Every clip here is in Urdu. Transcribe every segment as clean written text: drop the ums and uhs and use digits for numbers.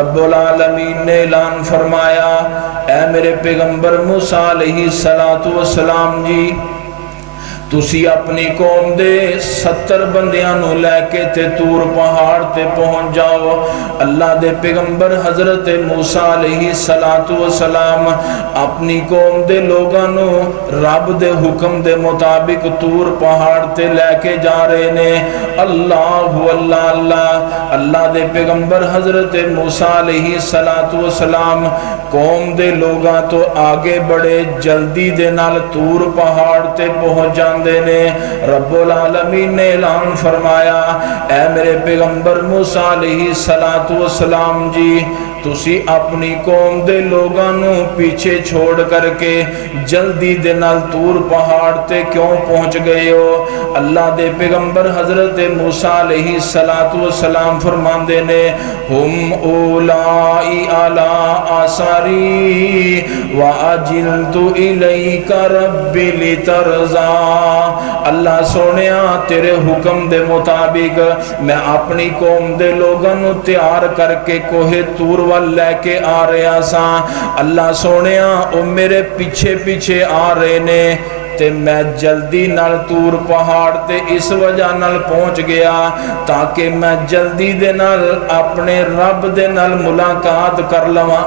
رب العالمین نے اعلان فرمایا اے میرے پیغمبر موسیٰ علیہ السلام جی تسی اپنی قوم دے 70 بندیاں نو لے کے تے طور پہاڑ تے پہنچ جاؤ۔ اللہ دے پیغمبر حضرت موسیٰ علیہ السلام اپنی قوم دے لوگاں نو رب دے حکم دے مطابق طور پہاڑ تے لے کے جا رہے نے۔ اللہ دے پیغمبر حضرت موسیٰ علیہ السلام قوم دے لوگاں تو آگے بڑے جلدی دے نال طور پہاڑ تے پہنچ جاندے نے۔ رب العالمین نے اعلان فرمایا اے میرے پیغمبر موسیٰ علیہ السلام جی تسی اپنی قوم دے لوگاں نو پیچھے چھوڑ کر کے جلدی دے نال طور پہاڑ تے کیوں پہنچ گئے ہو؟ اللہ دے پیغمبر حضرت موسیٰ علیہ السلام فرماندے نے ہم اولائی علی آثاری وَأَجِلْتُ إِلَيْكَ رَبِّ لِتَرْضَى۔ اللہ سونیا تیرے حکم دے مطابق میں اپنی قوم دے لوگاں نو تیار کر کے کوہ طور وال لے کے آ رہا سا۔ اللہ سونیا او میرے پیچھے پیچھے آ رہے نے تے میں جلدی نال طور پہاڑ تے اس وجہ نال پہنچ گیا تاکہ میں جلدی دے نال اپنے رب دے نال ملاقات کر لواں۔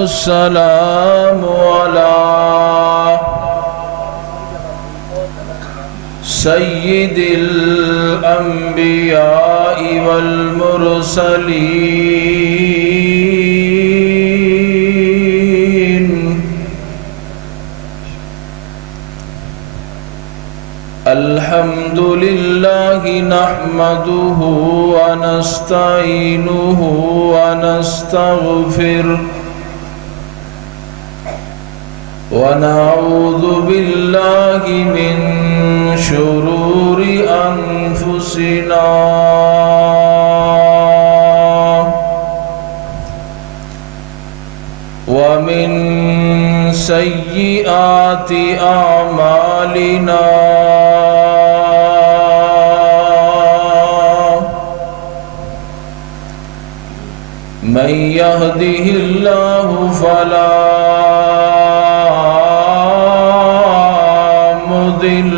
السلام علی سید الانبیاء والمرسلین الحمدللہ نحمدہ ونستعینہ ونستغفر ونعوذ باللہ من شرور انفسنا ومن سیئات اعمالنا من يهده الله فلا مضل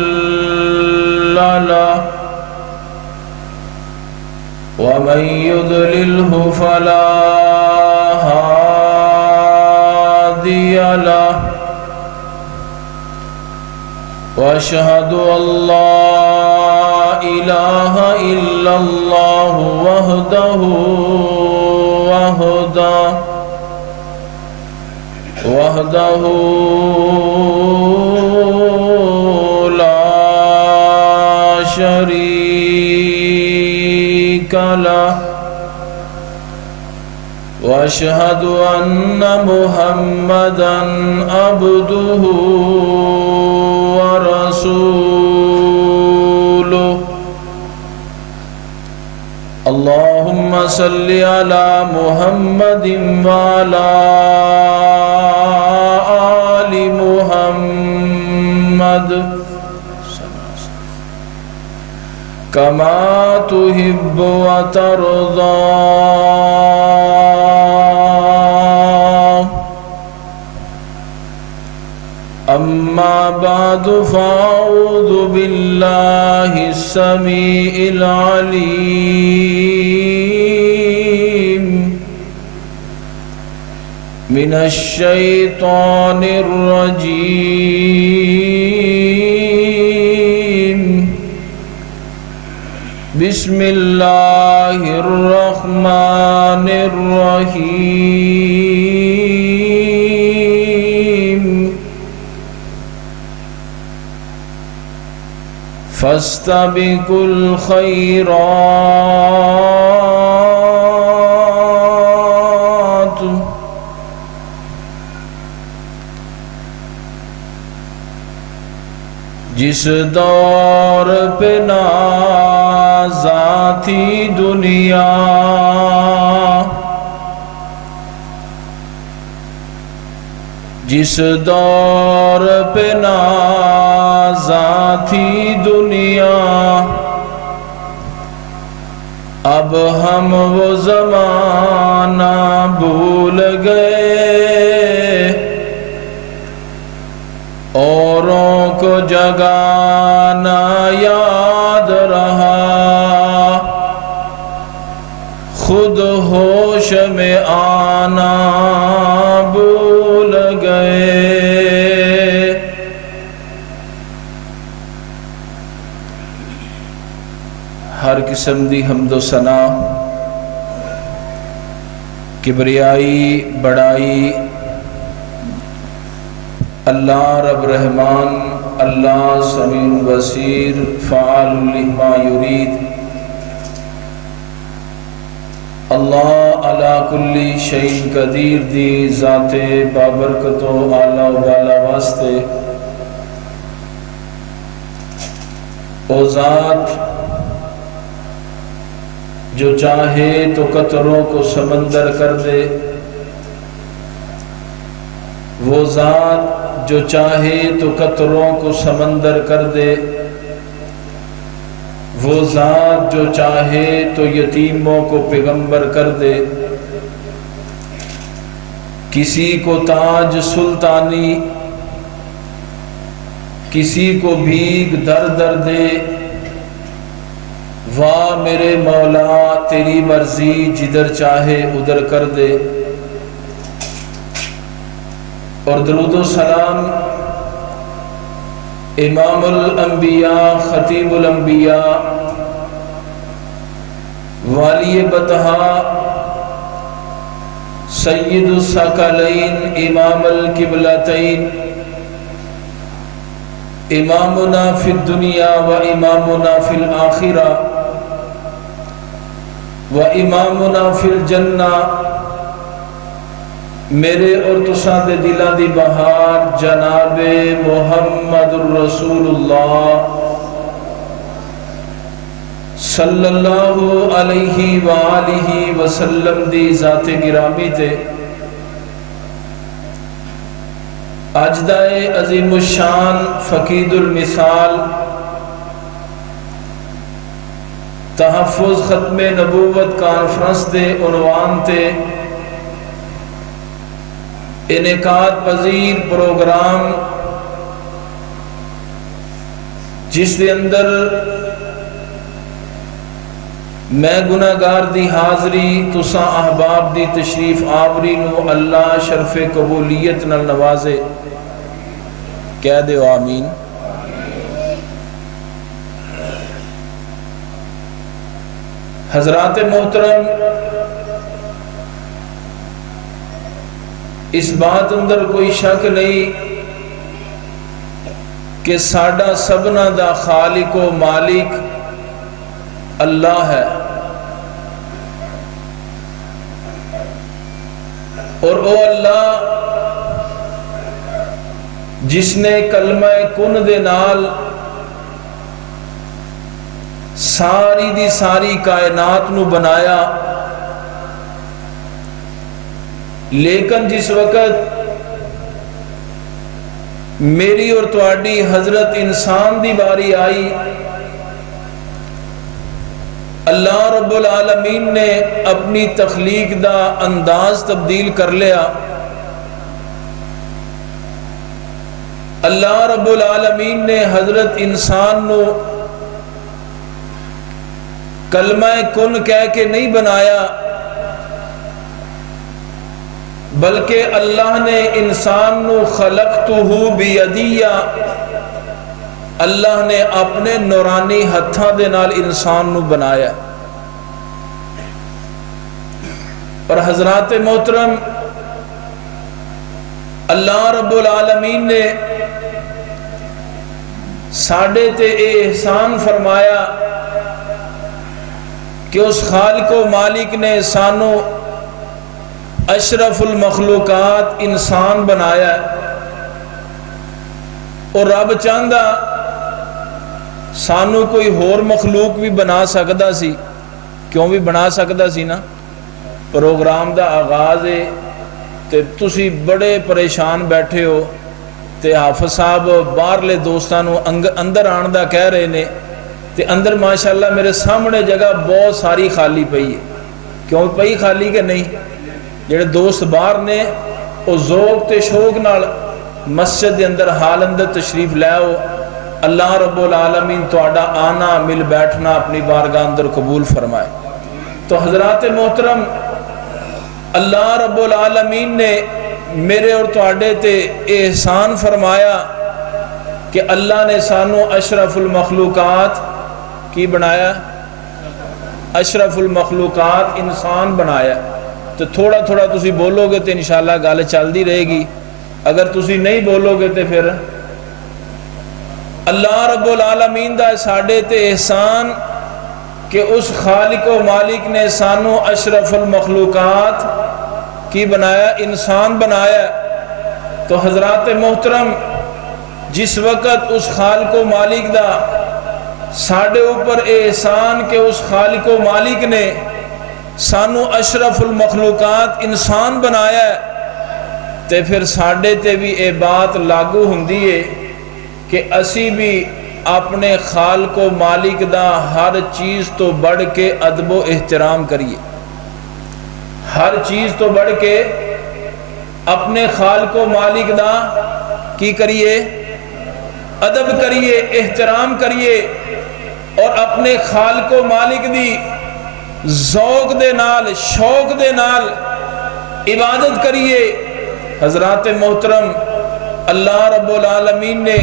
له ومن يضلله فلا هادي له واشهد ان لا اله الا الله وحده لا شريك له واشهد ان محمدا عبده ورسوله اللهم صل على محمد وعلى آل محمد كما تحب وترضى أما بعد فأعوذ بالله السميع العليم من الشيطان الرجيم بسم الله الرحمن الرحيم فاستبقوا الخيرات جس دور پہ نازا تھی دنیا جس دور پہ نازا تھی دنیا اب ہم وہ زمانہ ہوش میں آنا بھول گئے۔ ہر قسم دی حمد و ثنا، کبریائی، بڑائی اللہ رب رحمان، اللہ سمیع بصیر، فعال لما یرید، اللہ علی کل شیء قدیر دی ذات بابرکت و اعلیٰ و بالا واسطے، او ذات جو چاہے تو قطروں کو سمندر کر دے، وہ ذات جو چاہے تو قطروں کو سمندر کر دے، وہ ذات جو چاہے تو یتیموں کو پیغمبر کر دے، کسی کو تاج سلطانی، کسی کو بھیگ در در دے، واہ میرے مولا تیری مرضی جدھر چاہے ادھر کر دے۔ اور درود و سلام امام الانبیاء، خطیب الانبیاء، والی بطحا، سید الثقلین، امام القبلتین، امامنا فی الدنیا و امامنا فی الآخرہ و امامنا فی الجنہ، میرے اور تساں دے دلاں دی بہار جناب محمد الرسول اللہ صلی اللہ علیہ وآلہ وسلم دی ذات گرامی تے اجدائے عظیم الشان فقید المثال تحفظ ختم نبوت کانفرنس دے عنوان تے انعقاد پذیر پروگرام، جس دے اندر میں گناہگار دی حاضری، تساں احباب دی تشریف آوری نو اللہ شرف قبولیت نال نوازے، کہہ دیو آمین۔ حضرات محترم، اس بات اندر کوئی شک نہیں کہ ساڈا سبنا دا خالق و مالک اللہ ہے، اور وہ اللہ جس نے کلمہ کن دے نال ساری دی ساری کائنات نو بنایا، لیکن جس وقت میری اور تواڈی حضرت انسان دی باری آئی، اللہ رب العالمین نے اپنی تخلیق دا انداز تبدیل کر لیا۔ اللہ رب العالمین نے حضرت انسان نو کلمہ کن کہہ کے نہیں بنایا، بلکہ اللہ نے انسان نو خلقتہ بیدیہ، اللہ نے اپنے نورانی ہتھاں دے نال انسان نو بنایا۔ اور حضرات محترم، اللہ رب العالمین نے ساڈے تے اے احسان فرمایا کہ اس خالق و مالک نے سانو اشرف المخلوقات انسان بنایا ہے، اور رب چاہندا سانو کوئی ہور مخلوق بھی بنا سکدا سی، کیوں بھی بنا سکدا سی نا۔ پروگرام دا آغاز ہے تے تسی بڑے پریشان بیٹھے ہو، تے حافظ صاحب باہرلے دوستانو اندر آن دا کہہ رہے نے، تے اندر ماشاءاللہ میرے سامنے جگہ بہت ساری خالی پئی ہے، کیوں پئی خالی کہ نہیں؟ جڑے دوست باہر نے او ذوق تے شوق نال مسجد دے اندر حال اندر تشریف لے آؤ۔ اللہ رب العالمین تہاڈا آنا مل بیٹھنا اپنی بارگاہ اندر قبول فرمائے۔ تو حضرات محترم، اللہ رب العالمین نے میرے اور تواڈے تے احسان فرمایا کہ اللہ نے سانو اشرف المخلوقات کی بنایا، اشرف المخلوقات انسان بنایا. تو تھوڑا تھوڑا تسی بولو گے تو انشاءاللہ گل چلتی رہے گی، اگر تسی نہیں بولو گے تو پھر اللہ رب العالمین دا ساڈے تے احسان کہ اس خالق و مالک نے سانو اشرف المخلوقات کی بنایا، انسان بنایا. تو حضرات محترم، جس وقت اس خالق و مالک دا ساڈے اوپر احسان کہ اس خالق و مالک نے سانو اشرف المخلوقات انسان بنایا ہے، تے پھر ساڈے تے بھی اے بات لاگو ہوندی ہے کہ اسی بھی اپنے خالق و مالک دا ہر چیز تو بڑھ کے ادب و احترام کریے، ہر چیز تو بڑھ کے اپنے خالق و مالک دا کی کریے، ادب کریے، احترام کریے، اور اپنے خالق و مالک دی ذوق دے نال، شوق دے نال عبادت کریے. حضرات محترم، اللہ رب العالمین نے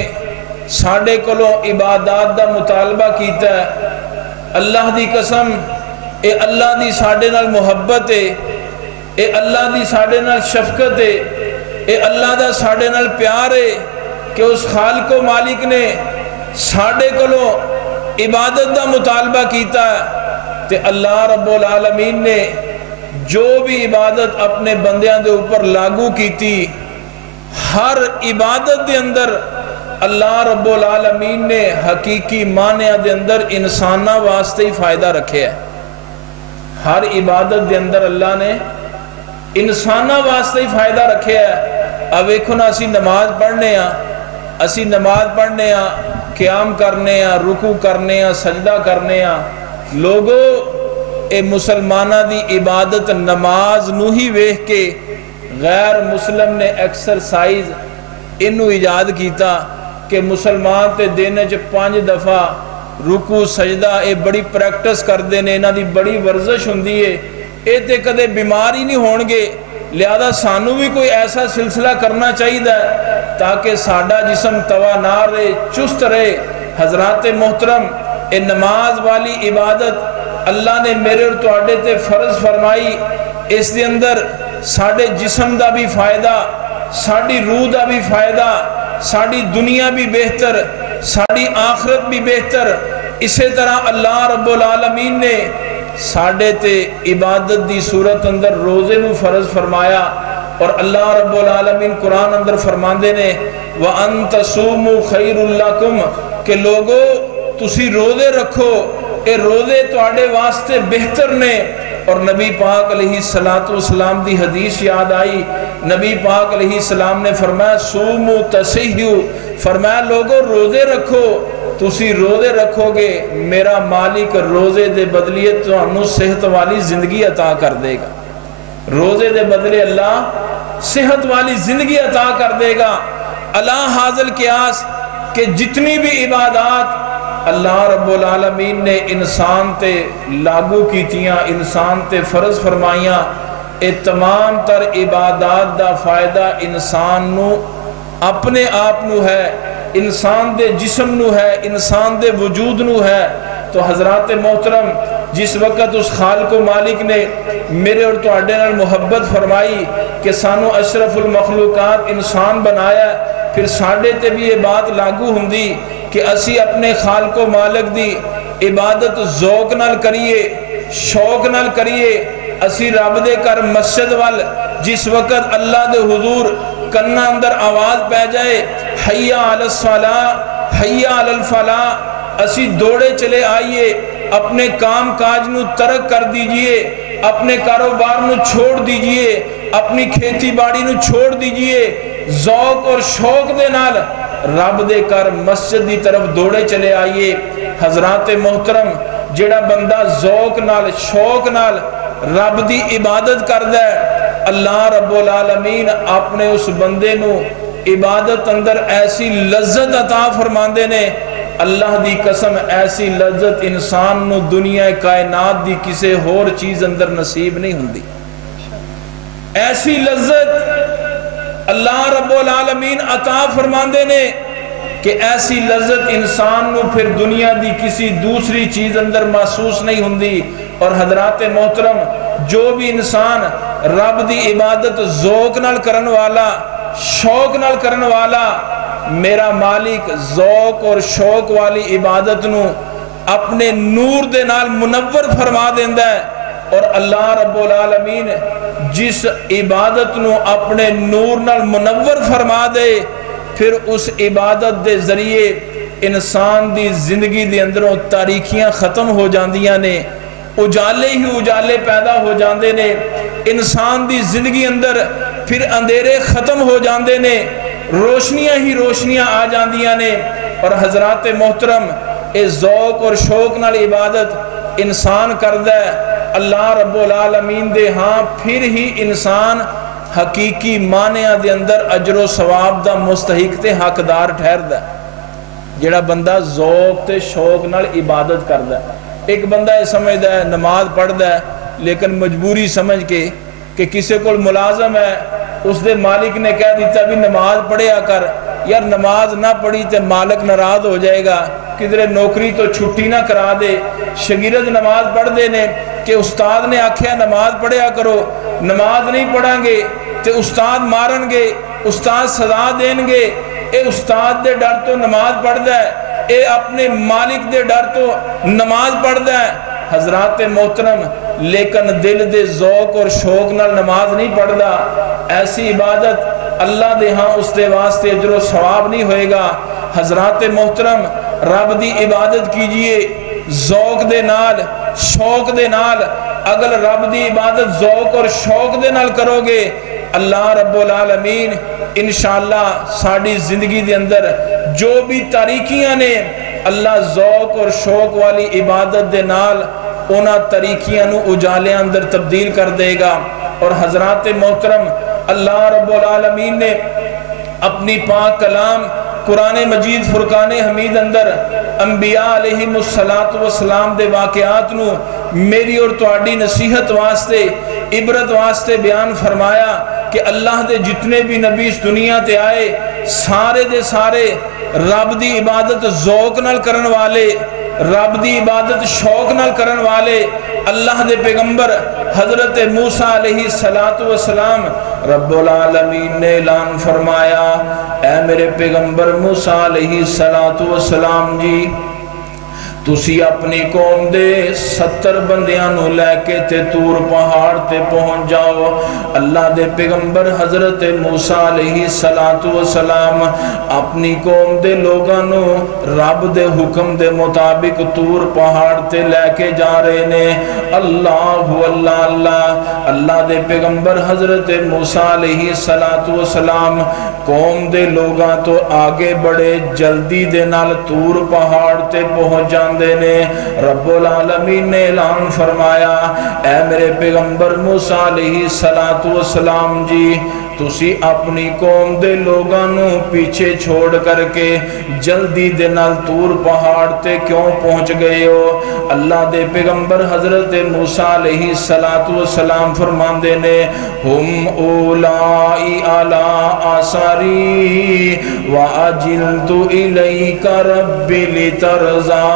ساڈے کولوں عبادات دا مطالبہ کیتا ہے. اللہ دی قسم، اے اللہ دی ساڈے نال محبت ہے، اے اللہ دی ساڈے نال شفقت ہے، اے اللہ دا ساڈے نال پیار ہے کہ اس خالق و مالک نے ساڈے کولوں عبادت دا مطالبہ کیتا ہے. تے اللہ رب العالمین نے جو بھی عبادت اپنے بندیاں دے اوپر لاگو کیتی، ہر عبادت دے اندر اللہ رب العالمین نے حقیقی معنی دے اندر انسانہ واسطے ہی فائدہ رکھے ہے. ہر عبادت دے اندر اللہ نے انسانہ واسطے ہی فائدہ رکھے ہے. اب ویکھو نا، اسی نماز پڑھنے ہاں، اسی نماز پڑھنے ہاں، قیام کرنے ہاں، رکوع کرنے ہاں، سجدہ کرنے ہاں. لوگو اے مسلمانہ دی عبادت نماز نو ہی ویکھ کے غیر مسلم نے ایکسرسائز انو ایجاد کیتا کہ مسلمان تے دن چ 5 دفعہ رکوع سجدہ اے بڑی پریکٹس کر دینے، انہاں دی بڑی ورزش ہوندی ہے، اے تے کدے بیمار ہی نہیں ہون گے. لہذا سانو بھی کوئی ایسا سلسلہ کرنا چاہیے تاکہ ساڈا جسم توانار رہے، چست رہے. حضرات محترم، اے نماز والی عبادت اللہ نے میرے اور تواڈے تے فرض فرمائی. اس دے اندر ساڈے جسم دا بھی فائدہ، ساڈی روح دا بھی فائدہ، ساڈی دنیا بھی بہتر، ساڈی آخرت بھی بہتر. اسی طرح اللہ رب العالمین نے ساڈے تے عبادت دی صورت اندر روزے نو فرض فرمایا. اور اللہ رب العالمین قرآن اندر فرماندے نے وَأَن تَصُومُوا خَيْرٌ لَكُمْ کہ لوگو تسی روزے رکھو، اے روزے تواڈے واسطے بہتر نے. اور نبی پاک علیہ السلام دی حدیث یاد آئی. نبی پاک علیہ السلام نے فرمایا سومو تسیحو، فرمایا لوگو روزے رکھو، تسی روزے رکھو گے میرا مالک روزے دے بدلیے تانوں صحت والی زندگی عطا کر دے گا. روزے دے بدلے اللہ صحت والی زندگی عطا کر دے گا. اللہ حاصل قیاس کہ جتنی بھی عبادات اللہ رب العالمین نے انسان تے لاگو کیتیاں، انسان تے فرض فرمائیاں، اے تمام تر عبادات دا فائدہ انسان نو اپنے آپ نو ہے، انسان دے جسم نو ہے، انسان دے وجود نو ہے. تو حضرات محترم، جس وقت اس خالق و مالک نے میرے اور تواڈے نال محبت فرمائی کہ سانو اشرف المخلوقات انسان بنایا، پھر ساڈے تے بھی یہ بات لاگو ہوندی کہ اسی اپنے خالق و مالک دی عبادت ذوق نال کریے، شوق نال کریے. اسی رب دے کر مسجد وال جس وقت اللہ دے حضور کنا اندر آواز پہ جائے حی علی الصلاۃ حی علی الفلاح، اسی دوڑے چلے آئیے، اپنے کام کاج نو ترک کر دیجئے، اپنے کاروبار نو چھوڑ دیجئے، اپنی کھیتی باڑی نو چھوڑ دیجئے، ذوق اور شوق دے نال رب دے کر مسجد دی طرف دوڑے چلے آئیے. حضرات محترم، جڑا بندہ ذوق نال شوق نال رب دی عبادت کردہ ہے، اللہ رب العالمین اپنے اس بندے نو عبادت اندر ایسی لذت عطا فرماندے نے. اللہ دی قسم ایسی لذت انسان نو دنیا کائنات دی کسے ہور چیز اندر نصیب نہیں ہوندی. ایسی لذت اللہ رب العالمین عطا فرماندے نے کہ ایسی لذت انسان نو پھر دنیا دی کسی دوسری چیز اندر محسوس نہیں ہوندی۔ اور حضرات محترم، جو بھی انسان رب دی عبادت ذوق نال کرن والا، شوق نال کرن والا، میرا مالک ذوق اور شوق والی عبادت نو اپنے نور دے نال منور فرما دیندا ہے۔ اور اللہ رب العالمین جس عبادت نو اپنے نور نال منور فرما دے، پھر اس عبادت دے ذریعے انسان دی زندگی دے اندروں تاریکیاں ختم ہو جاندیاں نے، اجالے ہی اجالے پیدا ہو جاندے نے، انسان دی زندگی اندر پھر اندھیرے ختم ہو جاندے نے، روشنیاں ہی روشنیاں آ جاندیاں نے۔ اور حضرات محترم، اے ذوق اور شوق نال عبادت انسان کردہ ہے اللہ رب العالمین دے ہاں، پھر ہی انسان حقیقی معنیٰ دے اندر اجر و ثواب دا مستحق تے حقدار ٹھہردا ہے۔ جڑا بندہ ذوق تے شوق نال عبادت کردا ہے، ایک بندہ یہ سمجھدا ہے نماز پڑھدا ہے لیکن مجبوری سمجھ کے کہ کسی کو ملازم ہے، اس دے مالک نے کہہ دیتا بھی نماز پڑھیا کر، یار نماز نہ پڑھی تے مالک ناراض ہو جائے گا، کدھر نوکری تو چھٹی نہ کرا دے۔ شاگرد نماز پڑھ دے نے کہ استاد نے آکھیا نماز پڑھیا کرو، نماز نہیں پڑھیں گے تے استاد مارن گے، استاد سزا دین گے۔ اے استاد دے ڈر تو نماز پڑھدا ہے، اے اپنے مالک دے ڈر تو نماز پڑھدا ہے۔ حضرات محترم، لیکن دل دے ذوق اور شوق نال نماز نہیں پڑھدا، ایسی عبادت اللہ دے ہاں اس دے واسطے اجر و ثواب نہیں ہوئے گا۔ حضرات محترم، رب دی عبادت کیجئے ذوق دے نال، شوق دے نال۔ اگر رب دی عبادت ذوق اور شوق دے نال کرو گے، اللہ رب العالمین انشاءاللہ ساڑی زندگی دے اندر جو بھی تاریکیاں نے، اللہ ذوق اور شوق والی عبادت دے نال اونا تاریکیاں نو اجالے اندر تبدیل کر دے گا۔ اور حضرات محترم، اللہ رب العالمین نے اپنی پاک کلام قرآن مجید فرقان حمید اندر انبیاء علیہ السلام دے واقعات نو میری اور تواڈی نصیحت واسطے، عبرت واسطے بیان فرمایا کہ اللہ دے جتنے بھی نبی اس دنیا تے آئے، سارے دے سارے رب دی عبادت ذوق نال کرن والے، رب دی عبادت شوق نال کرن والے۔ اللہ دے پیغمبر حضرت موسیٰ علیہ السلام، رب العالمین نے اعلان فرمایا، اے میرے پیغمبر موسیٰ علیہ السلام جی، تسی اپنی قوم دے 70 بندیاں نو لے کے تے طور پہاڑ تے پہنچ جاؤ۔ اللہ دے پیغمبر حضرت موسیٰ علیہ السلام اپنی قوم دے لوگاں نو رب دے حکم دے مطابق طور پہاڑ تے لے کے جا رہے نے۔ اللہ اللہ اللہ، اللہ دے پیغمبر حضرت موسیٰ علیہ السلام قوم دے لوگاں تو آگے بڑے جلدی دے نال طور پہاڑ تے پہنچ جاندے نے۔ رب العالمین نے اعلان فرمایا، اے میرے پیغمبر موسیٰ علیہ السلام جی، تسی اپنی قوم دے لوگاں نو پیچھے چھوڑ کر کے جلدی دے نال طور پہاڑ تے کیوں پہنچ گئے ہو؟ اللہ دے پیغمبر حضرت موسیٰ علیہ السلام فرماندے نے، ہم اولائی علی آثاری وَأَجِلْتُ إِلَيْكَ رَبِّ لِتَرْضَى۔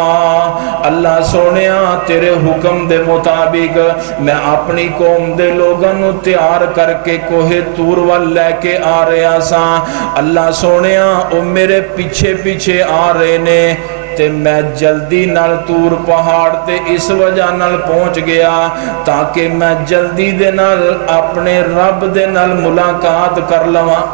اللہ سونیا تیرے حکم دے مطابق میں اپنی قوم دے لوگاں نو تیار کر کے کوہ طور وال لے کے آ رہا سا۔ اللہ سونیا او میرے پیچھے پیچھے آ رہے نے تے میں جلدی نال طور پہاڑ تے اس وجہ نال پہنچ گیا تاکہ میں جلدی دے نال اپنے رب دے نال ملاقات کر لواں۔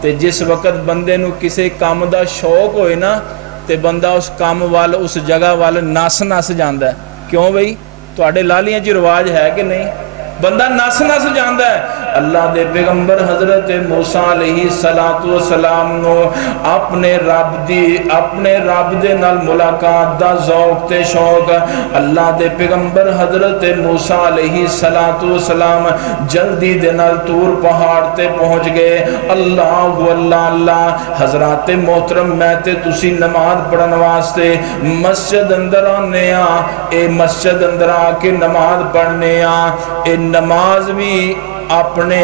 تے جس وقت بندے نو کسے کام دا شوق ہوئے نا تے بندہ اس کام وال اس جگہ وال نس جاندہ ہے۔ کیوں بھئی؟ تو آڑے لالیاں جی رواج ہے کہ نہیں؟ بندہ نس جاندہ ہے۔ اللہ دے پیغمبر حضرت موسیٰ علیہ السلام نو اپنے رب دے نال ملاقات دا ذوق تے شوق، اللہ دے پیغمبر حضرت موسیٰ علیہ السلام جلدی دے نال طور پہاڑ تے پہنچ گئے۔ اللہ اللہ اللہ، حضرات محترم میں تے تسی نماز پڑھن واسطے مسجد اندر آنے اے مسجد اندر آ کے نماز پڑھنے اے نماز بھی اپنے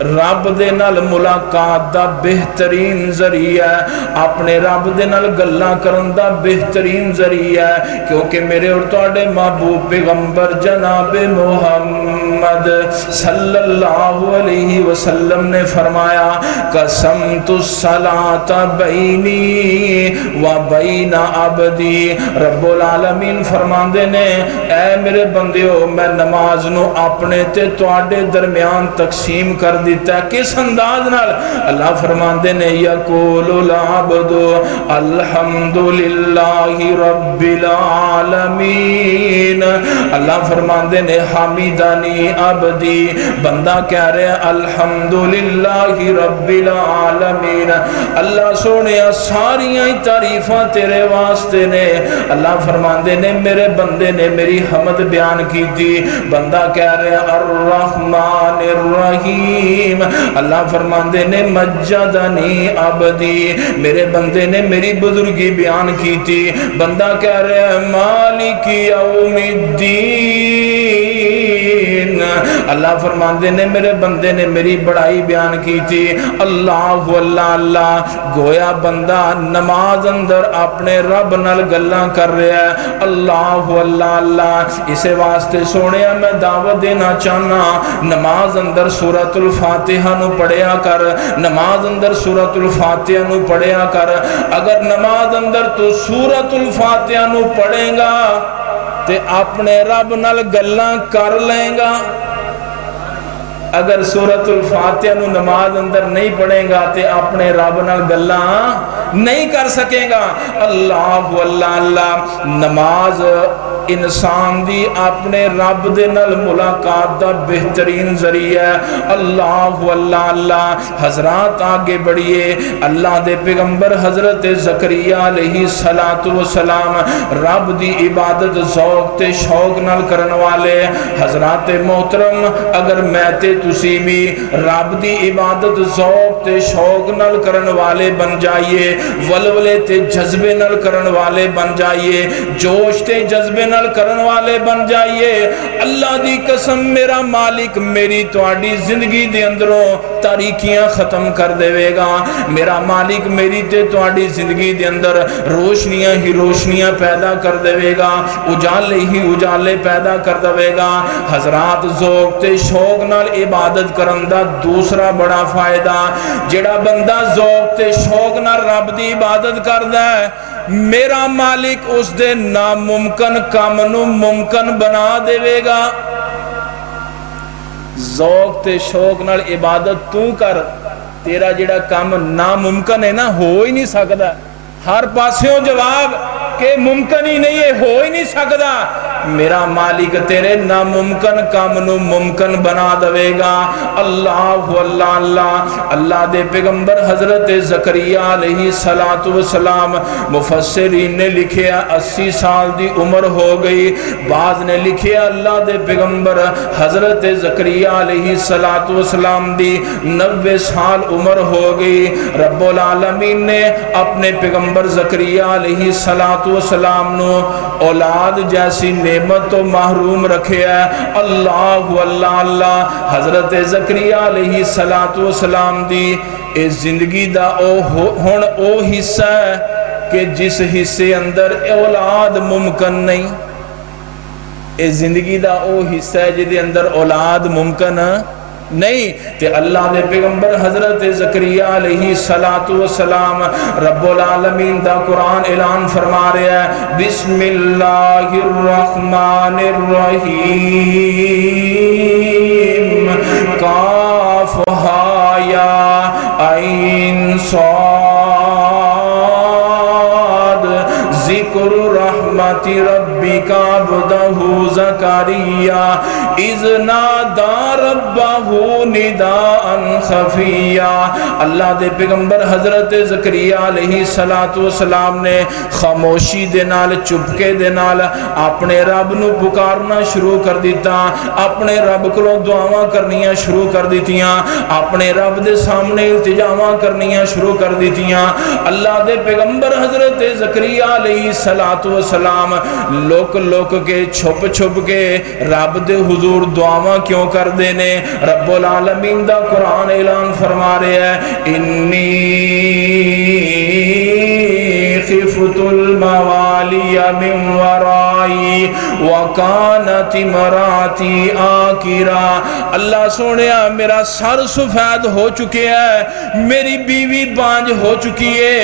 رب دے نال ملاقات دا بہترین ذریعہ ہے، اپنے رب دے نال گلاں کرن دا بہترین ذریعہ ہے، کیونکہ میرے اور تواڈے محبوب پیغمبر جناب محمد صلی اللہ علیہ وسلم نے فرمایا قسمت الصلاۃ بینی و بین عبدی، رب العالمین فرماندے نے اے میرے بندیو میں نماز نو اپنے تے تواڈے درمیان تقسیم کر دیتا ہے۔ کس انداز نال؟ اللہ فرماندے نے یقول العبد الحمدللہ رب العالمین، اللہ فرماندے نے حمیدانی عبدی، بندہ کہہ رہے ہیں الحمدللہ رب العالمین، اللہ سونے ساریاں تعریفاں تیرے واسطے نے۔ اللہ فرماندے نے میرے بندے نے میری حمد بیان کی تھی، بندہ کہہ رہے ہیں الرحمن الرحیم، اللہ فرماندے نے مجدنی عبدی، میرے بندے نے میری بزرگی بیان کی تھی، بندہ کہہ رہے ہیں مالک یوم الدین، اللہ فرماندے نے میرے بندے نے میری بڑائی بیان کی تھی۔ اللہ اللہ اللہ، گویا بندہ نماز اندر اپنے رب نال گلاں کر رہا ہے۔ اللہ اللہ اللہ، اسے واسطے سونے میں دعوت دینا چاہنا، نماز اندر سورۃ الفاتحہ نو پڑھیا کر، نماز اندر سورۃ الفاتحہ نو پڑھیا کر۔ اگر نماز اندر تو سورۃ الفاتحہ نو پڑھے گا تے اپنے رب نال گلاں کر لیں گا، اگر سورۃ الفاتحہ نو نماز اندر نہیں پڑھے گا تے اپنے رب نال گلاں نہیں کر سکے گا۔ اللہ اللہ اللہ، نماز انسان دی اپنے رب دے نال ملاقات دا بہترین ذریعہ ہے۔ اللہ اللہ اللہ، حضرات آگے بڑھئے، اللہ دے پیغمبر حضرت زکریا علیہ السلام رب دی عبادت ذوق تے شوق نال کرن والے، حضرات محترم اگر میں تے تسی بھی رب دی عبادت ذوق تے شوق نال کرن والے بن جائیے، ولولے تے جذبے نال کرن والے بن جائیے، جوش تے جذبے نال کرن والے بن جائیے، اللہ دی قسم میرا مالک میری تواڈی زندگی دے اندروں تاریکیاں ختم کر دے گا، میرا مالک میری تے تواڈی زندگی دے اندر روشنیاں ہی روشنیاں پیدا کر دے گا، اجالے ہی اجالے پیدا کر دے گا۔ حضرات ذوق تے شوق نال عبادت کرن دا دوسرا بڑا فائدہ، جڑا بندہ ذوق تے شوق نال رب دی عبادت کردا ہے، میرا مالک اس دے ناممکن کام نو ممکن بنا دے گا۔ ذوق تے شوق نال عبادت تو کر، تیرا جڑا کام ناممکن ہے نا ہو ہی نہیں سکدا، ہر پاسیوں جواب کہ ممکن ہی نہیں ہے، ہو ہی نہیں سکدا، میرا مالک تیرے ناممکن کام نو ممکن بنا دے گا۔ اللہ اللہ اللہ، اللہ دے پیغمبر حضرت زکریا علیہ السلام، مفسرین نے لکھیا 80 سال دی عمر ہو گئی، بعض نے لکھیا اللہ دے پیغمبر حضرت زکریا علیہ السلام دی 90 سال عمر ہو گئی۔ رب العالمین نے اپنے پیغمبر زکریا علیہ السلام نو اولاد جیسی نعمت تو محروم رکھے ہے۔ اللہ اللہ اللہ، حضرت زکریا علیہ السلام دی اس زندگی دا ہن او حصہ ہے کہ جس حصے اندر اولاد ممکن نہیں، اس زندگی دا او حصہ ہے جدے اندر اولاد ممکن نہیں، تے اللہ دے پیغمبر حضرت زکریا علیہ السلام رب العالمین دا قرآن اعلان فرما رہا ہے بسم اللہ الرحمن الرحیم کاف ہا یا عین صاد ذکر رحمت ربک عبدہ زکریا اذ نادى ربه نداء خفیا۔ اللہ دے پیغمبر حضرت زکریا علیہ السلام نے خاموشی دے نال چپکے دے نال اپنے رب نو پکارنا شروع کر دیتا، اپنے رب کو دعاواں کرنیاں شروع کر دیتیاں، اپنے رب دے سامنے التجاواں کرنیاں شروع کر دیتیاں۔ اللہ دے پیغمبر حضرت زکریا علیہ السلام لوک لوک کے چھپ چھپ کے رب دے حضور دعاواں کیوں کر دینے؟ رب العالمین دا قرآن اعلان فرما رہے ہیں انی خفت الموالی من ورائی وکانت امراتی آکرا۔ اللہ سونیا میرا سر سفید ہو چکے ہے، میری بیوی بانج ہو چکی ہے،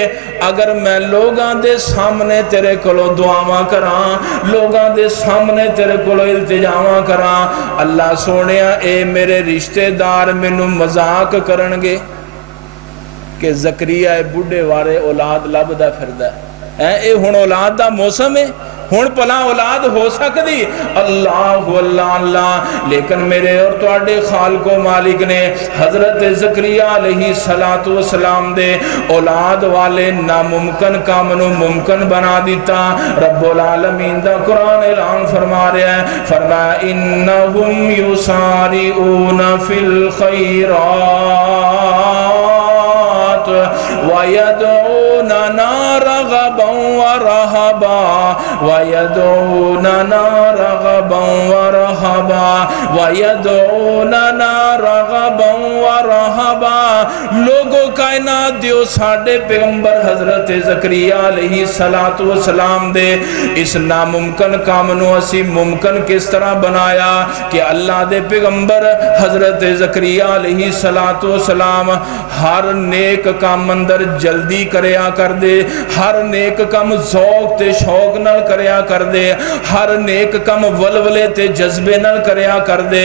اگر میں لوگاں دے سامنے تیرے کولو دعاواں کراں، لوگاں دے سامنے تیرے کولو التجاواں کراں، اللہ سونیا اے میرے رشتہ دار مینوں مذاق کرنگے کہ زکریا بڈھے وارے اولاد لبدا پھردا ہے، اے ہن اولاد دا موسم ہے، ہن پلا اولاد ہو سکتی؟ اللہ اللہ اللہ۔ لیکن میرے اور تواڈے خالق و مالک نے حضرت زکریا علیہ السلام دے اولاد والے ناممکن کام نو ممکن بنا دیتا۔ رب العالمین دا قرآن اعلان فرما رہا ہے، فرمایا انہم یسارعون فی الخیرات وَيَدْعُونَنَا رَغَبًا وَرَهَبًا وَيَدْعُونَنَا رَغَبًا وَرَهَبًا وَيَدْعُونَنَا رَغَبًا وَرَهَبًا۔ لوگو کائنات دیو ساڑھے پیغمبر حضرت زکریا علیہ السلام دے اس ناممکن کامنو اسی ممکن کس طرح بنایا کہ اللہ دے پیغمبر حضرت زکریا علیہ السلام ہر نیک کام اندر جلدی کریا کر دے، ہر نیک کم ذوق تے شوق نال کریا کر دے، ہر نیک کم ولولے تے جذبے نال کریا کر دے۔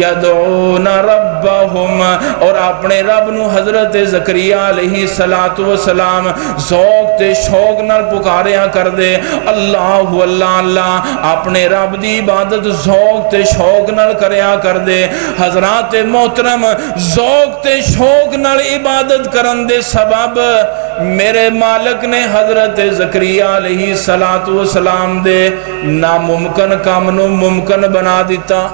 یدعون ربہم، اور اپنے رب نو حضرت زکریا علیہ السلام ذوق تے شوق نال پکاریا کر دے۔ اللہ اللہ اللہ، اپنے رب دی عبادت ذوق تے شوق نال کریا کر دے۔ حضرات محترم، ذوق تے شوق نال عبادت کرن دے سبب میرے مالک نے حضرت زکریا علیہ السلام دے ناممکن کام نو ممکن بنا دیتا۔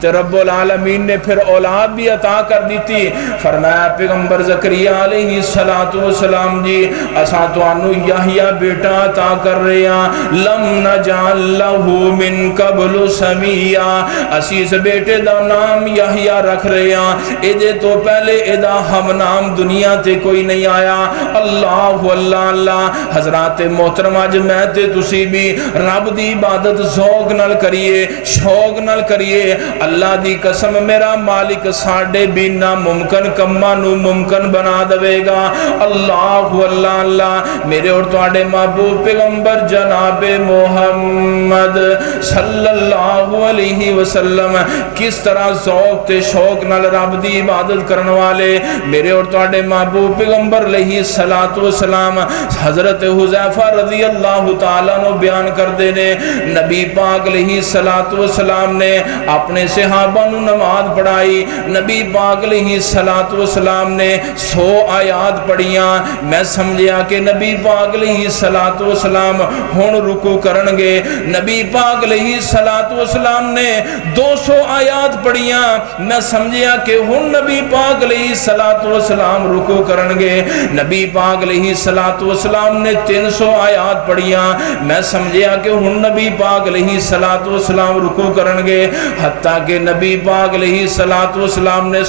تو رب العالمین نے پھر اولاد بھی عطا کر دیتی۔ فرمایا پیغمبر زکریا علیہ السلام جی اساں توانو یحییٰ بیٹا عطا کر رہے ہیں، لم نجعل لہو من قبل سمیہ، اسی اس بیٹے دا نام یحییٰ رکھ رہے ہیں، ایدے تو پہلے ایدہ ہم نام دنیا تے کوئی نہیں آیا۔ اللہ اللہ اللہ۔ حضرات محترم، آج میں تے تسی بھی رب دی عبادت ذوق نال کریے، شوق نال کریے۔ اللہ دی قسم میرا مالک ساڑھے بھی ناممکن کما نو ممکن بنا دوے گا۔ اللہ اللہ اللہ۔ میرے اور تواڈے محبوب پیغمبر جناب محمد صلی اللہ علیہ وسلم کس طرح ذوق تے شوق نال رب دی عبادت کرن والے میرے اور تواڈے محبوب پیغمبر علیہ السلام حضرت حذیفہ رضی اللہ تعالیٰ نو بیان کر دینے، نبی پاک علیہ السلام نے اپنے صحابہ نو نماز پڑھائی، نبی پاک علیہ السلام نے 100 آیات پڑھیاں۔ میں سمجھیا کہ نبی پاک علیہ السلام ہون رکو کرنگے، نبی پاک علیہ السلام نے 200 آیات پڑھیاں۔ میں سمجھیا کہ ہون نبی پاک علیہ السلام رکو کرنگے، نبی پاک علیہ السلام نے 300 آیات پڑھیاں۔ میں سمجھیا کہ ہون نبی پاک علیہ السلام رکو کرنگے، حتیٰ کہ نبی پاک علیہ السلام نے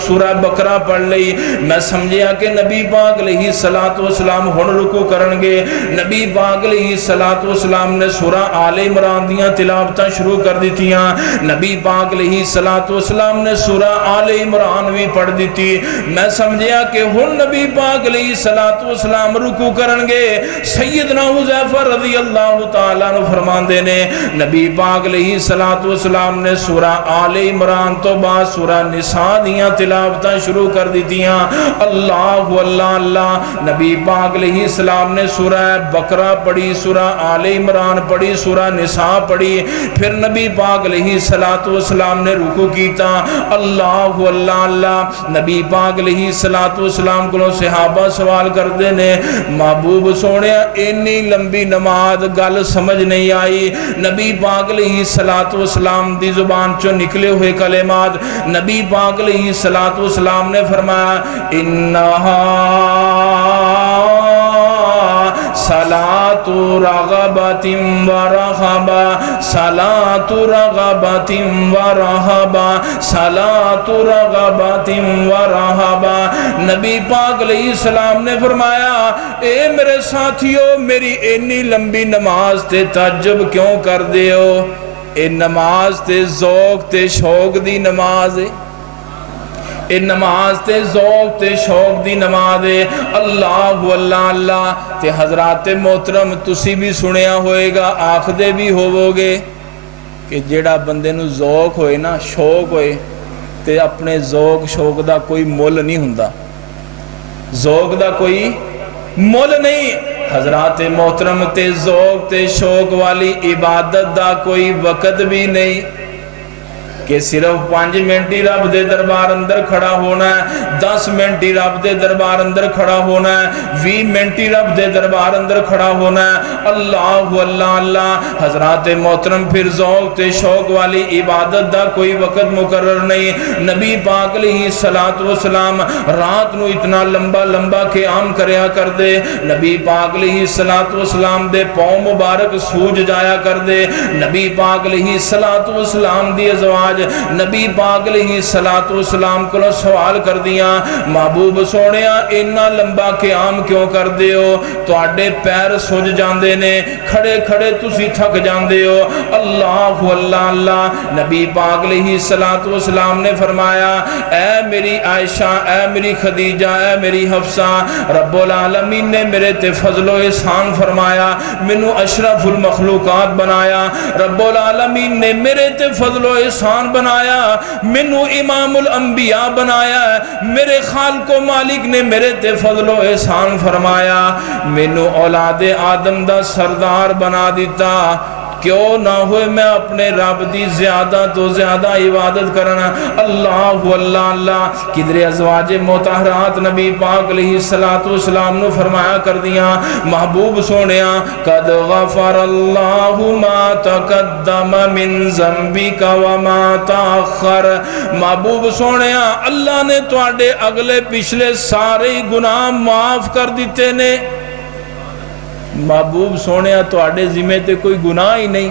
سورہ بقرہ پڑھ لئی۔ میں سمجھیا کہ نبی پاک علیہ السلام ہن رکوع کرنگے، نبی پاک علیہ السلام نے سورہ آل عمران دیاں تلاوتاں شروع کر دیتیاں، نبی پاک علیہ السلام نے سورہ آل عمران بھی پڑھ دیتی۔ میں سمجھیا کہ ہن نبی پاک علیہ السلام رکوع کرنگے۔ سیدنا حذیفہ رضی اللہ تعالیٰ عنہ فرماندے نے، نبی پاک علیہ السلام السلام نے سورہ آل عمران تو بعد سورہ نساء دیاں تلاوتاں شروع کر دیتیاں. اللہ اللہ اللہ. نبی پاک علیہ السلام نے سورہ بقرہ پڑھی, سورہ آل عمران پڑھی, سورہ نساء پڑھی. پھر نبی پاک علیہ السلام نے رکوع کیتا. اللہ اللہ اللہ. نبی پاک علیہ السلام کو صحابہ سوال کرتے نے, محبوب سونے اتنی لمبی نماز گل سمجھ نہیں آئی. نبی پاک علیہ السلام دی زبان چو نکلے ہوئے کلمات, نبی پاک علیہ السلام نے فرمایا انہا صلاۃ رغبۃ و رہبہ, صلاۃ رغبۃ و رہبہ, صلاۃ رغبۃ و رہبہ. نبی پاک علیہ السلام نے فرمایا اے میرے ساتھیو میری اتنی لمبی نماز تے تعجب کیوں کر دیو؟ اے نماز تے ذوق تے شوق دی نماز ہے, اے نماز تے ذوق تے شوق دی نماز ہے. اللہ اللہ اللہ. تے حضرات محترم تسی بھی سنیا ہوئے گا, آخدے بھی ہوو گے کہ جیڑا بندے نو ذوق ہوئے نا, شوق ہوئے, تے اپنے ذوق شوق دا کوئی مول نہیں ہوندا, ذوق دا کوئی مول نہیں. حضرات محترم تے ذوق تے شوق والی عبادت دا کوئی وقت بھی نہیں کہ صرف 5 منٹ ہی رب دے دربار اندر کھڑا ہونا ہے, 10 منٹ ہی رب دے دربار اندر کھڑا ہونا ہے, 20 منٹ ہی رب دے دربار اندر کھڑا ہونا ہے. اللہ اللہ اللہ. حضرات محترم پھر ذوق تے شوق والی عبادت دا کوئی وقت مقرر نہیں. نبی پاک علیہ السلام رات نو اتنا لمبا لمبا قیام کریا کر دے, نبی پاک علیہ السلام دے پاؤں مبارک سوج جایا کر دے. نبی پاک علیہ السلام دی ازواج نبی پاک علیہ السلام کو سوال کر دیا, محبوب سونیا اتنا لمبا قیام کیوں کر دے ہو؟ تواڈے پیر سج جاندے نے, کھڑے کھڑے تسی تھک جاندے ہو. اللہ اللہ اللہ. نبی پاک علیہ السلام نے فرمایا اے میری عائشہ, اے میری خدیجہ, اے میری حفصہ, رب العالمین نے میرے تے فضل و احسان فرمایا, منو اشرف المخلوقات بنایا. رب العالمین نے میرے تے فضل و احسان بنایا, منو امام الانبیاء بنایا. میرے خالق و مالک نے میرے تے فضل و احسان فرمایا, منو اولاد آدم دا سردار بنا دیتا. کیوں نہ ہوئے میں اپنے رب دی زیادہ تو زیادہ عبادت کرنا. اللہ اللہ اللہ. کدھر ازواج مطہرات نبی پاک علیہ السلام نے فرمایا کر دیا, محبوب سونیا قد غفر اللہ ما تقدم من ذنبک وما تاخر. محبوب سونیا اللہ نے تواڈے اگلے پچھلے سارے گناہ معاف کر دیتے نے. محبوب سونے تواڈے ذمہ تے کوئی گناہ ہی نہیں,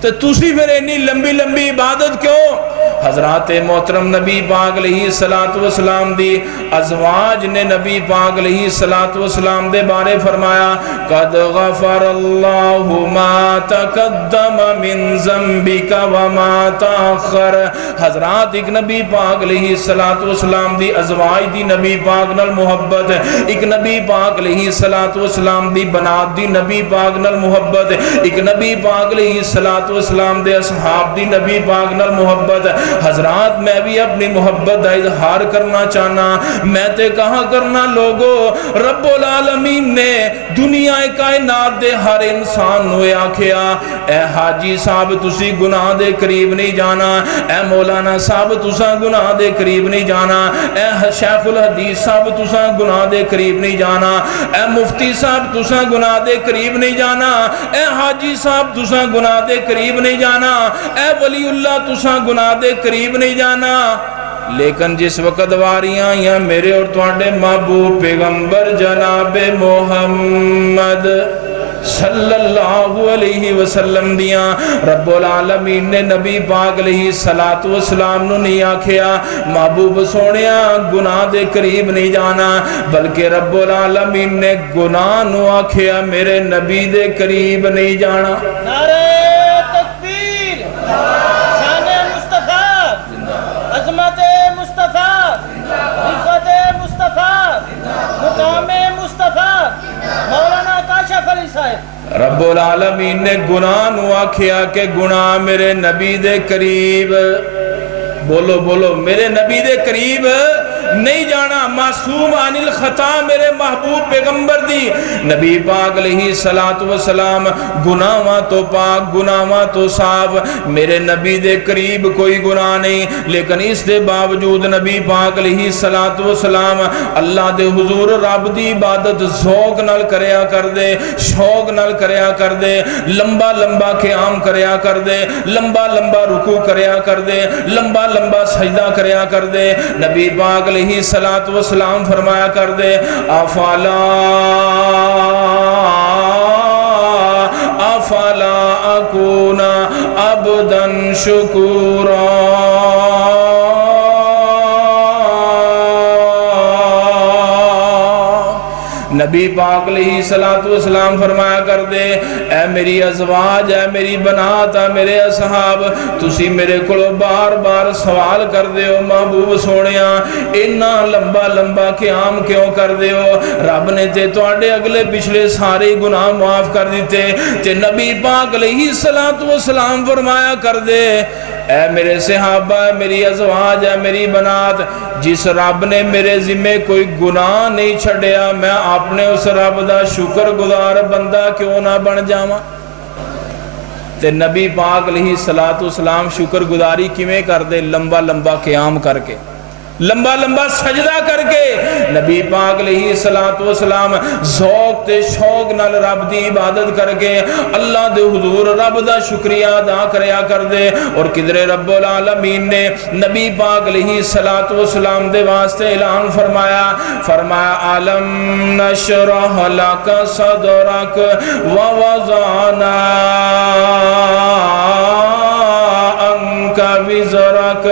تو تسی پھر اتنی لمبی لمبی عبادت کیوں؟ حضرات محترم نبی پاک علیہ السلام دی ازواج نے نبی پاک علیہ السلام دے بارے فرمایا قد غفر اللہ ما تقدم من ذنبک وما تاخر. حضرات ایک نبی پاک علیہ السلام دی ازواج دی نبی پاک نال محبت, ایک نبی پاک علیہ السلام دی بنات دی نبی پاک نال محبت, ایک نبی پاک علیہ السلام دے اصحاب دی نبی پاک نال محبت. حضرات میں بھی اپنی محبت دا اظہار کرنا چاہنا. میں تے کہاں کرنا لوگو, رب العالمین نے دنیا کائنات دے ہر انسان نوے آکھیا اے حاجی صاحب تسی گناہ دے قریب نہیں جانا, اے مولانا صاحب تسا گناہ دے قریب نہیں جانا, اے شیخ الحدیث صاحب تسا گناہ دے قریب نہیں جانا, اے مفتی صاحب تسا گناہ دے قریب نہیں جانا, اے حاجی صاحب تسا گناہ دے قریب نہیں جانا, اے ولی اللہ تسا گناہ دے قریب نہیں جانا. لیکن جس وقت واریاں یا میرے اور تواڈے محبوب پیغمبر جناب محمد صلی اللہ علیہ وسلم دیاں, رب العالمین نے نبی پاک علیہ السلام نو نہیں آکھیا محبوب سونیا گناہ دے قریب نہیں جانا, بلکہ رب العالمین نے گناہ نو آکھیا میرے نبی دے قریب نہیں جانا. نعرہ تکبیر, شان مصطفیٰ, عظمت مصطفیٰ, عزت مصطفیٰ, مقام مصطفیٰ, مولانا کاشف علی صاحب. رب العالمین نے گناہ نو آکھیا کہ گناہ میرے نبی دے قریب، بولو بولو، میرے نبی دے قریب نہیں جانا، معصوم عن الخطا میرے محبوب پیغمبر دی نبی پاک علیہ السلام گناہاں تو پاک، گناہاں تو صاف، میرے نبی دے قریب کوئی گناہ نہیں، لیکن اس دے باوجود نبی پاک علیہ السلام اللہ دے حضور رب دی عبادت ذوق نال کریا کر دے، شوق نال کریا کر دے، لمبا لمبا قیام کریا کر دے، لمبا لمبا رکوع کریا کر دے، لمبا لمبا سجدہ کریا کر دے۔ نبی پاک علیہ السلام فرمایا کر دے افلا اکون عبدا شکورا، نبی پاک علیہ السلام فرمایا کر دے اے میری ازواج، اے میری بنات، اے میرے اصحاب، تسی میرے کلو بار بار سوال کر دے ہو محبوب سونیا اتنا لمبا لمبا قیام کیوں کر دے ہو؟ رب نے تے تواڈے اگلے پچھلے سارے گناہ معاف کر دیتے۔ تے نبی پاک علیہ السلام فرمایا کر دے اے میرے صحابہ، اے میری ازواج، اے میری بنات، جس رب نے میرے ذمے کوئی گناہ نہیں چھڑیا، میں اپنے اس رب دا شکر گزار بندہ کیوں نہ بن جاواں؟ تے نبی پاک علیہ السلام شکر گزاری کیویں کر دے؟ لمبا لمبا قیام کر کے، لمبا لمبا سجدہ کر کے، نبی پاک علیہ السلام ذوق تے شوق نال رب دی عبادت کر کے اللہ دے حضور رب دا شکریہ ادا کریا کر دے۔ اور کدھر رب العالمین نے نبی پاک علیہ السلام دے واسطے اعلان فرمایا عالم نشرح لک صدرک ووضعنا عنک وزرک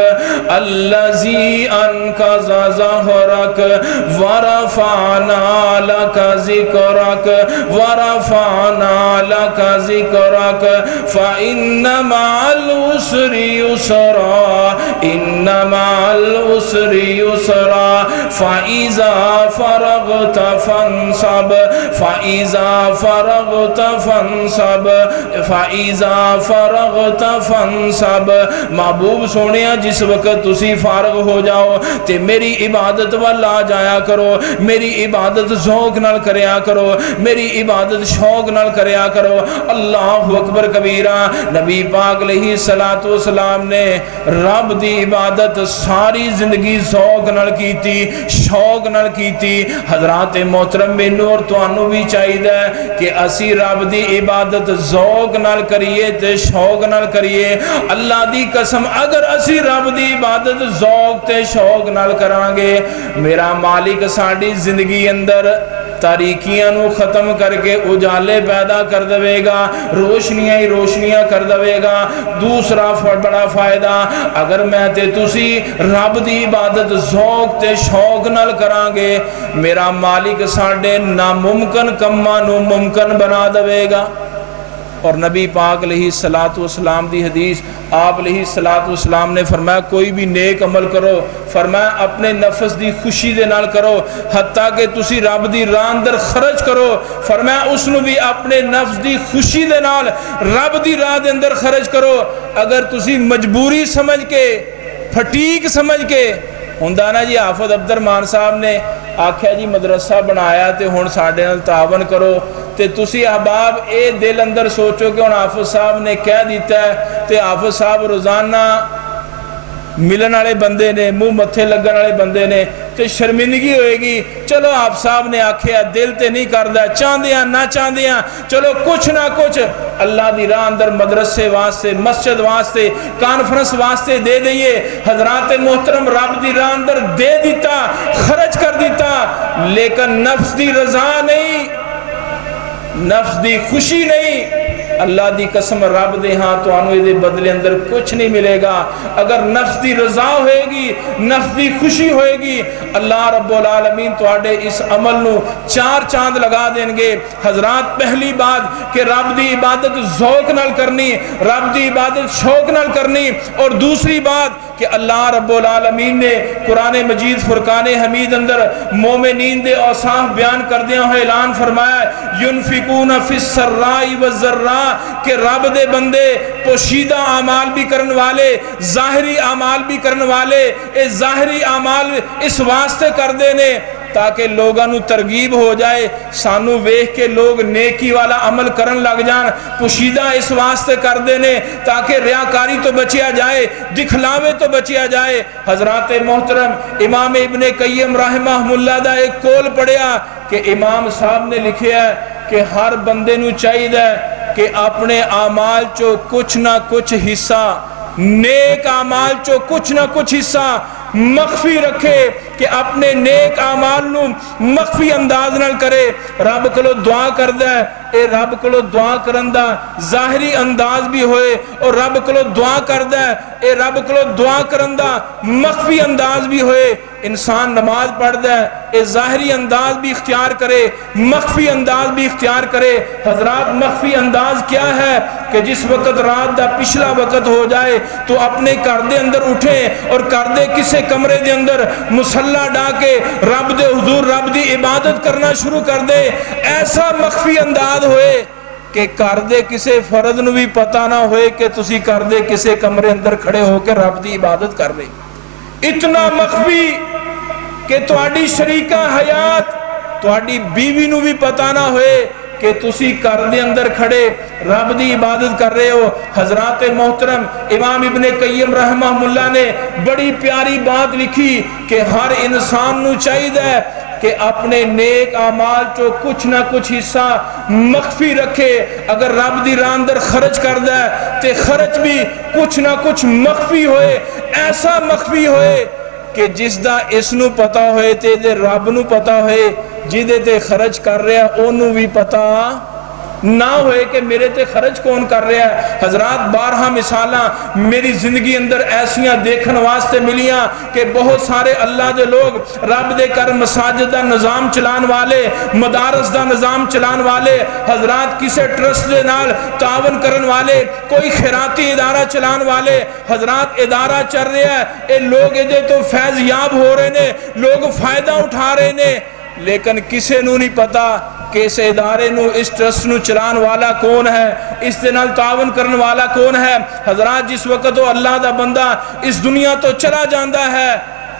الذی انقض ظہرک ورفعنا لک ذکرک فإن مع العسر یسرا ان مع العسر یسرا فإذا فرغت فانصب محبوب سونیا جس وقت تسی فارغ ہو جاؤ تے میری عبادت والا جایا کرو، میری عبادت ذوق نال کریا کرو، میری عبادت شوق نال کریا کرو۔ اللہ اکبر کبیرہ۔ نبی پاک علیہ السلام نے رب دی عبادت ساری زندگی ذوق نال کیتی، شوق نال کیتی۔ حضرات محترم مینوں اور تانوں بھی چاہیے کہ اسی رب دی عبادت ذوق نال کریے تے شوق نال کریے۔ اللہ دی قسم اگر اسی رب دی عبادت ذوق تے شوق نال کران گے، میرا مالک ساڈی زندگی اندر تاریکیاں نو ختم کر کے اجالے پیدا کر دے گا، روشنیاں ہی روشنیاں کر دے گا۔ دوسرا بڑا فائدہ، اگر میں تے تسی رب دی عبادت ذوق تے شوق نال کران گے، میرا مالک ساڈے ناممکن کماں نو ممکن بنا دے گا۔ اور نبی پاک علیہ السلام دی حدیث، آپ علیہ السلام نے فرمایا کوئی بھی نیک عمل کرو، فرمایا اپنے نفس دی خوشی دے نال کرو، حتیٰ کہ تسی رب دی راہ اندر خرچ کرو، فرمایا اس نو بھی اپنے نفس دی خوشی دے نال رب دی راہ دے اندر خرچ کرو۔ اگر تسی مجبوری سمجھ کے، پھٹیک سمجھ کے، ہوندا نا جی حافظ عبدالرحمان صاحب نے آکھیا جی مدرسہ بنایا تے ہن ساڈے نال تعاون کرو، تے تسی احباب اے دل اندر سوچو کہ ہن حافظ صاحب نے کہہ دیتا ہے تے حافظ صاحب روزانہ ملن والے بندے نے، منہ متھے لگن والے بندے نے، تے شرمندگی ہوئے گی۔ چلو آپ صاحب نے آکھیا دل تے نہیں کردا، چاہندیاں نہ چاہندیاں چلو کچھ نہ کچھ اللہ دی راہ اندر مدرسے واسطے، مسجد واسطے، کانفرنس واسطے دے دئیے۔ حضرات محترم رب دی راہ اندر دے دیتا، خرچ کر دیتا، لیکن نفس دی رضا نہیں، نفس دی خوشی نہیں۔ اللہ دی قسم رب دے ہاں تو آنوے دے بدلے اندر کچھ نہیں ملے گا۔ اگر نفس دی رضا ہوئے گی، نفس دی خوشی ہوئے گی، اللہ رب العالمین تو آڈے اس عمل نو 4 چاند لگا دیں گے۔ حضرات پہلی بات کہ رب دی عبادت ذوق نال کرنی، رب دی عبادت شوق نال کرنی، اور دوسری بات کہ اللہ رب العالمین نے قرآن مجید فرقان حمید اندر مومنین دے اوصاف بیان کردیاں ہوئے اعلان فرمایا ینفقون فی السراء والضراء کہ رب دے بندے پوشیدہ اعمال بھی کرن والے ظاہری اعمال بھی کرن والے اے ظاہری اعمال اس واسطے کر دینے تاکہ لوگاں نو ترغیب ہو جائے سانو ویکھ کے لوگ نیکی والا عمل کرن لگ جان پوشیدہ اس واسطے کر دینے تاکہ ریاکاری تو بچیا جائے دکھلاوے تو بچیا جائے حضرات محترم امام ابن قیم رحمہ اللہ دا ایک قول پڑھیا کہ امام صاحب نے لکھیا ہے کہ ہر بندے نو چاہیے کہ اپنے اعمال چو کچھ نہ کچھ حصہ نیک اعمال چو کچھ نہ کچھ حصہ مخفی رکھے کہ اپنے نیک اعمال نو مخفی انداز نال کرے رب کلو دعا کردہ ہے اے رب کلو دعا کرندہ ظاہری انداز بھی ہوئے اور رب کلو دعا کردہ ہے اے رب کلو دعا کرندہ مخفی انداز بھی ہوئے انسان نماز پڑھ دے اے ظاہری انداز بھی اختیار کرے مخفی انداز بھی اختیار کرے حضرات مخفی انداز کیا ہے کہ جس وقت رات دا پچھلا وقت ہو جائے تو اپنے کردے اندر اٹھیں اور کردے کسے کمرے دے اندر مسلح ڈا کے رب دے حضور رب دی عبادت کرنا شروع کر دے ایسا مخفی انداز ہوئے کہ کردے کسے فرد نو بھی پتہ نہ ہوئے کہ تسی کردے کسے کمرے اندر کھڑے ہو کے رب دی عبادت کر رہے اتنا مخفی کہ تواڈی شریکہ حیات تواڈی بیوی نو بھی پتہ نہ ہوئے کہ تسی کردے اندر کھڑے رب دی عبادت کر رہے ہو حضرات محترم امام ابن قیم رحمہ اللہ نے بڑی پیاری بات لکھی کہ ہر انسان نو چاہیے کہ اپنے نیک اعمال چو کچھ نہ کچھ حصہ مخفی رکھے اگر رب دی راہ اندر خرچ کر دے تے خرچ بھی کچھ نہ کچھ مخفی ہوئے ایسا مخفی ہوئے کہ جس دا اس نو پتا ہوئے تے دے رب نو پتا ہوئے جیدے تے خرچ کر رہے ہیں انہوں بھی پتا نہ ہوئے کہ میرے تے خرچ کون کر رہے ہیں حضرات بارہا مثالاں میری زندگی اندر ایسیاں دیکھن واسطے ملیاں کہ بہت سارے اللہ دے لوگ رب دے کر مساجد دا نظام چلان والے مدارس دا نظام چلان والے حضرات کسے ٹرسٹ دے نال تعاون کرن والے کوئی خیراتی ادارہ چلان والے حضرات ادارہ چل رہے ہیں اے لوگ ادھے تو فیض یاب ہو رہے نے لوگ فائدہ اٹھا رہے نے لیکن کسے نو نہیں پتا کہ اس ادارے نو اس ٹرسٹ نو چلان والا کون ہے اس دے نال تعاون کرن والا کون ہے حضرات جس وقت وہ اللہ دا بندہ اس دنیا تو چلا جاندہ ہے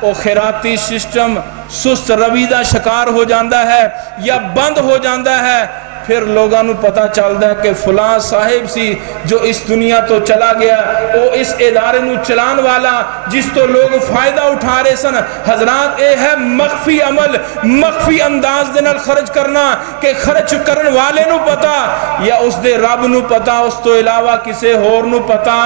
وہ خیراتی سسٹم سست روی دا شکار ہو جاندہ ہے یا بند ہو جاندہ ہے پھر لوگاں نو پتہ چلدا ہے کہ فلاں صاحب سی جو اس دنیا تو چلا گیا وہ اس ادارے نو چلان والا جس تو لوگ فائدہ اٹھا رہے سن حضرات اے ہے مخفی عمل مخفی انداز دے نال خرچ کرنا کہ خرچ کرن والے نو پتہ یا اس دے رب نو پتہ اس تو علاوہ کسے ہور نو پتہ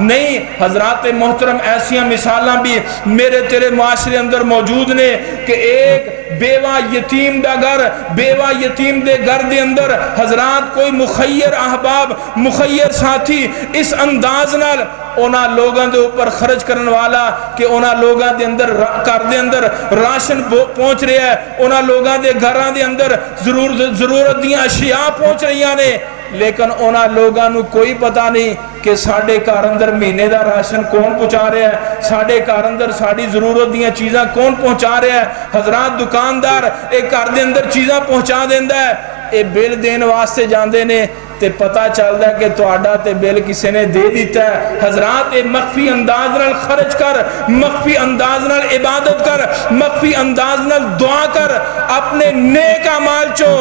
نہیں حضرات محترم ایسیاں مثالاں بھی میرے تیرے معاشرے اندر موجود نے کہ ایک بیوہ یتیم دا گھر بیوہ یتیم دے گھر دے اندر حضرات کوئی مخیر احباب مخیر ساتھی اس انداز نال اونا لوگاں دے اوپر خرچ کرن والا کہ اونا لوگاں دے اندر کار دے اندر راشن پہنچ رہے ہیں اونا لوگاں دے گھراں دے اندر ضرورت دیاں اشیاء پہنچ رہی ہیں لیکن اونا لوگاں نو کوئی پتہ نہیں کہ ساڑھے کار اندر مہینے دا راشن کون پہنچا رہے ہیں ساڑھے کار اندر ساڑھی ضرورت دیاں چیزاں کون پہنچا رہے ہیں حضرات دکاندار ایک کار دے اندر چیزاں پہنچا دیندہ ہے اے بل دین واسطے جاندے نے تے پتہ چلدا ہے کہ تہاڈا تے بل کسے نے دے دیتا ہے حضرات اے مخفی انداز نال خرچ کر مخفی انداز نال عبادت کر مخفی انداز نال دعا کر اپنے نیک اعمال چو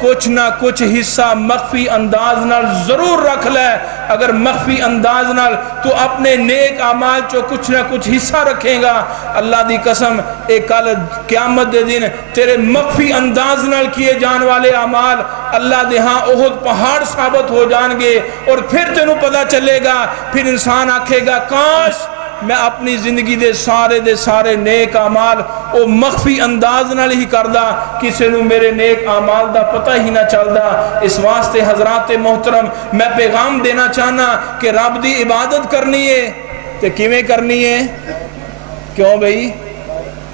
کچھ نہ کچھ حصہ مخفی انداز نال ضرور رکھ لے اگر مخفی انداز نال تو اپنے نیک اعمال چو کچھ نہ کچھ حصہ رکھیں گا اللہ دی قسم ایک کل قیامت دے دن تیرے مخفی انداز نال کیے جان والے اعمال اللہ دے ہاں احد پہاڑ ثابت ہو جان گے اور پھر تینوں پتہ چلے گا پھر انسان آکھے گا کاش میں اپنی زندگی دے سارے نیک اعمال او مخفی انداز نال ہی کردہ کسی نو میرے نیک اعمال دا پتہ ہی نہ چلدا اس واسطے حضرات محترم میں پیغام دینا چاہنا کہ رب دی عبادت کرنی ہے تے کیویں کرنی ہے کیوں بھئی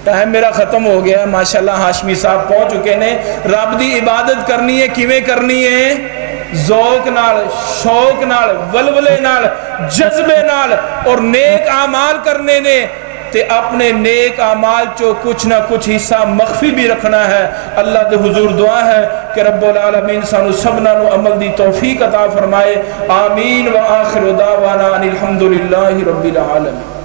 ٹائم میرا ختم ہو گیا ماشاءاللہ ہاشمی صاحب پہنچ چکے نے رب دی عبادت کرنی ہے کیویں کرنی ہے ذوق نال شوق نال ولولے نال جذبے نال اور نیک اعمال کرنے نے تے اپنے نیک اعمال چو کچھ نہ کچھ حصہ مخفی بھی رکھنا ہے. اللہ دے حضور دعا ہے کہ رب العالمین سانو سبنا نو عمل دی توفیق عطا فرمائے. آمین. و آخر دعوانا ان الحمدللہ رب العالمین.